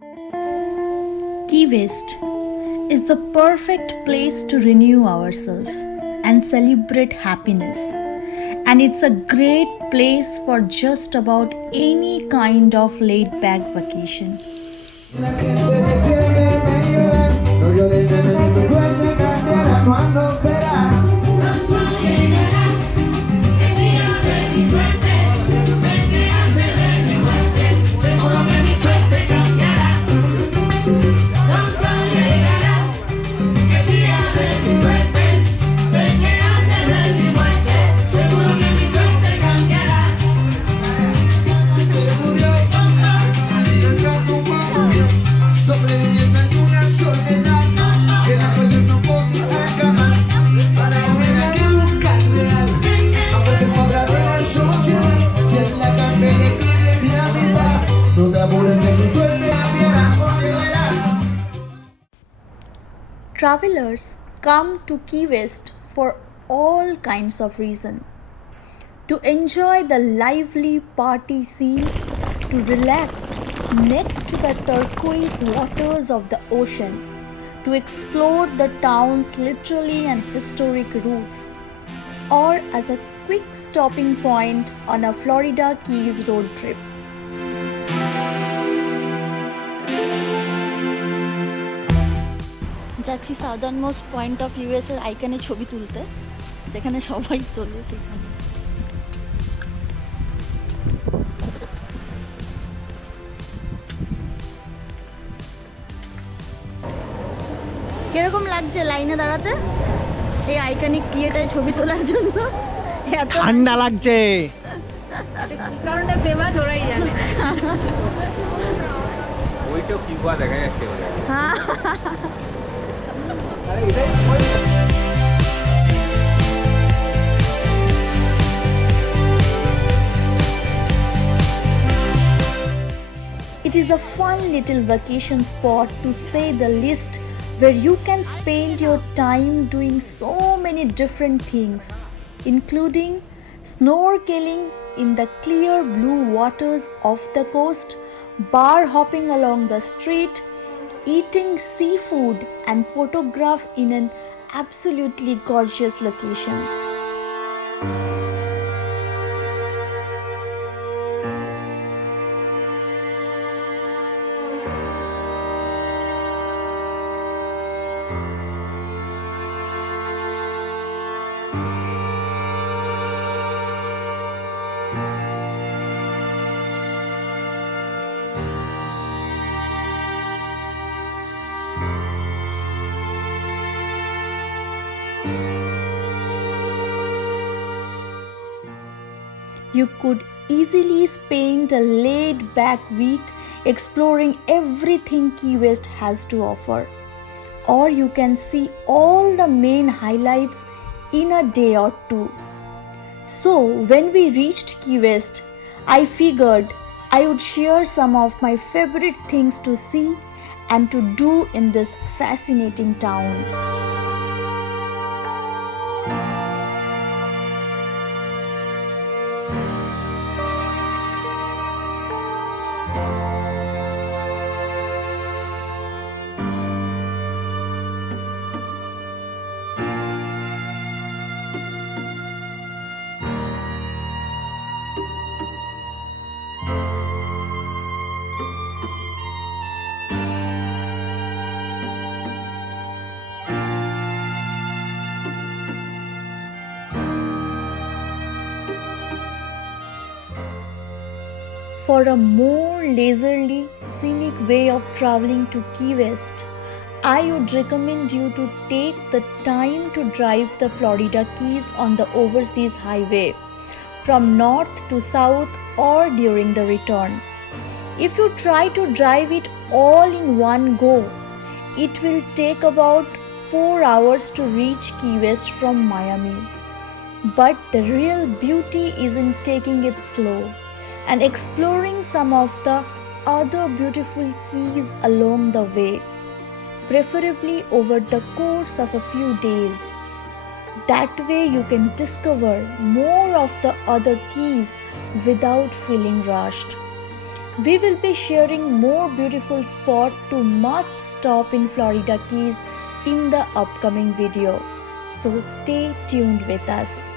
Key West is the perfect place to renew ourselves and celebrate happiness. And it's a great place for just about any kind of laid back vacation. Travelers come to Key West for all kinds of reasons. To enjoy the lively party scene, to relax next to the turquoise waters of the ocean, to explore the town's literary and historic roots, or as a quick stopping point on a Florida Keys road trip. যাচ্ছি southern most point of ইউএসের আইকনে ছবি তুলতে, যেখানে সবাই তোলে সেখানে। কিরকম লাগছে লাইনে দাঁড়াতে এই আইকনিক কিয়েটায় ছবি তোলার জন্য? এত ঠান্ডা লাগছে, কারণে ফেমাস ওরাই জানে। ওইটাও কিউবা দেখা যাচ্ছে। হ্যাঁ, it is a fun little vacation spot to say the least, where you can spend your time doing so many different things, including snorkeling in the clear blue waters of the coast, bar hopping along the street, eating seafood and photograph in an absolutely gorgeous locations. You could easily spend a laid-back week exploring everything Key West has to offer. Or you can see all the main highlights in a day or two. So, when we reached Key West, I figured I would share some of my favorite things to see and to do in this fascinating town. For a more leisurely, scenic way of traveling to Key West, I would recommend you to take the time to drive the Florida Keys on the Overseas Highway from north to south or during the return. If you try to drive it all in one go, it will take about 4 hours to reach Key West from Miami. But the real beauty is in taking it slow and exploring some of the other beautiful keys along the way, preferably over the course of a few days. That way you can discover more of the other keys without feeling rushed. We will be sharing more beautiful spot to must stop in Florida Keys in the upcoming video. So stay tuned with us.